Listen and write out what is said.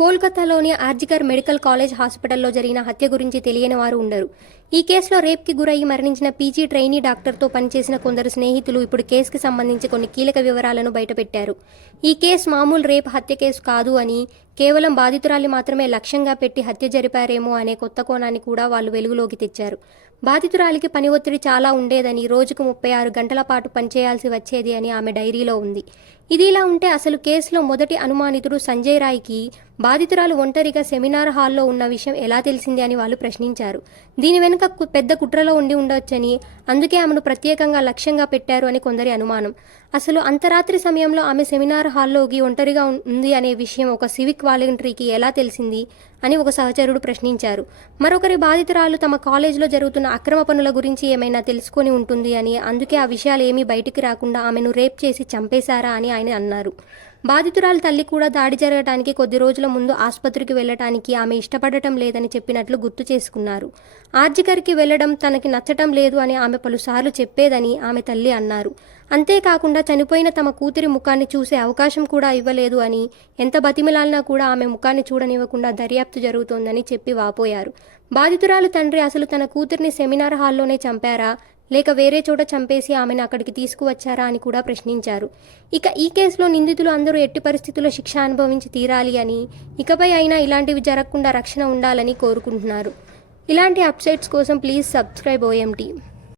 కోల్కతాలోని RG Kar medical college హాస్పిటల్లో జరిగిన హత్య గురించి తెలియని వారు ఉండరు. ఈ కేసులో రేప్కి గురయ్యి మరణించిన పీజీ ట్రైనీ డాక్టర్తో పనిచేసిన కొందరు స్నేహితులు ఇప్పుడు కేసుకి సంబంధించి కొన్ని కీలక వివరాలను బయటపెట్టారు. ఈ కేసు మామూలు రేప్ హత్య కేసు కాదు అని, కేవలం బాధితురాలి మాత్రమే లక్ష్యంగా పెట్టి హత్య జరిపారేమో అనే కొత్త కోణాన్ని కూడా వాళ్ళు వెలుగులోకి తెచ్చారు. బాధితురాలికి పని ఒత్తిడి చాలా ఉండేదని, రోజుకు 36 గంటల పాటు పనిచేయాల్సి వచ్చేది అని ఆమె డైరీలో ఉంది. ఇదిలా ఉంటే అసలు కేసులో మొదటి అనుమానితుడు సంజయ్ రాయ్కి బాధితురాలు ఒంటరిగా సెమినార్ హాల్లో ఉన్న విషయం ఎలా తెలిసింది అని వాళ్ళు ప్రశ్నించారు. దీని వెనుక పెద్ద కుట్రలో ఉండి ఉండొచ్చని, అందుకే ఆమెను ప్రత్యేకంగా లక్ష్యంగా పెట్టారు అని కొందరి అనుమానం. అసలు అంతరాత్రి సమయంలో ఆమె సెమినార్ హాల్లోకి ఒంటరిగా ఉంది అనే విషయం ఒక సివిక్ వాలంటీర్కి ఎలా తెలిసింది అని ఒక సహచరుడు ప్రశ్నించారు. మరొకరి బాధితురాలు తమ కాలేజీలో జరుగుతున్న అక్రమ పనుల గురించి ఏమైనా తెలుసుకొని ఉంటుంది అని, అందుకే ఆ విషయాలు ఏమీ బయటికి రాకుండా ఆమెను రేప్ చేసి చంపేశారా అని ఆయన అన్నారు. బాధితురాలు తల్లి కూడా దాడి జరగడానికి కొద్ది రోజుల ముందు ఆసుపత్రికి వెళ్లడానికి ఆమె ఇష్టపడటం లేదని చెప్పినట్లు గుర్తు చేసుకున్నారు. ఆర్జికర్కి వెళ్లడం తనకి నచ్చటం లేదు అని ఆమె పలుసార్లు చెప్పేదని ఆమె తల్లి అన్నారు. అంతేకాకుండా చనిపోయిన తమ కూతురి ముఖాన్ని చూసే అవకాశం కూడా ఇవ్వలేదు అని, ఎంత బతిమిలాలినా కూడా ఆమె ముఖాన్ని చూడనివ్వకుండా దర్యాప్తు జరుగుతోందని చెప్పి వాపోయారు. బాధితురాలు తండ్రి అసలు తన కూతురిని సెమినార్ హాల్లోనే చంపారా, లేక వేరే చోట చంపేసి ఆమెను అక్కడికి తీసుకువచ్చారా అని కూడా ప్రశ్నించారు. ఇక ఈ కేసులో నిందితులు అందరూ ఎట్టి పరిస్థితుల్లో శిక్ష అనుభవించి తీరాలి అని, ఇకపై అయినా ఇలాంటివి జరగకుండా రక్షణ ఉండాలని కోరుకుంటున్నారు. ఇలాంటి అప్డేట్స్ కోసం ప్లీజ్ సబ్స్క్రైబ్ OMT.